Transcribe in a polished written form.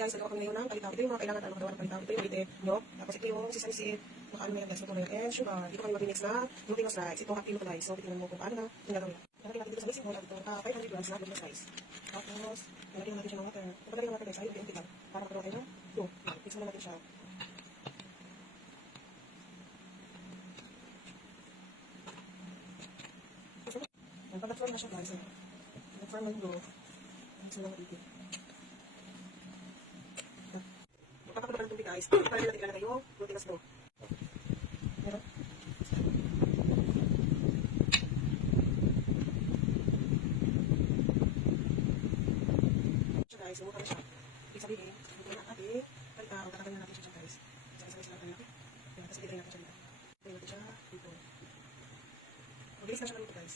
guys, nagawa kami ngayon ng palitaw. Ito yung mga kailangan magawa ng palitaw. Ito yung ite nyo. Tapos ito yung sisamisid. Nakaano na yan guys. Ito na yan. And sugar. Dito kami mag-mix na glutinous rice. Ito half kilo to guys. So, titignan mo kung paano na yung gagawin. Nalagay natin dito sa mixing bowl. Ito 500 grams na glutinous rice. Tapos, nalagay natin siya ng water. Pagkalagay ng water guys, ayun, unti lang. Para magkaroon tayo ng dough. Mix muna natin siya. Pag-form na siya guys. Nag-form ng dough. Mix muna natin. Magpapakabal ng tubig guys. Para natin ilalagay yung glutinous dough. Meron? Siya guys, lumutan na siya. Ibig sabihin, lumutan na natin. Palitaw, tatanggalin na natin siya guys. Sabay-sabay natin natin. Tapos ilagay natin siya dito. Ilagay natin siya dito. Mabilis na siya naluto guys.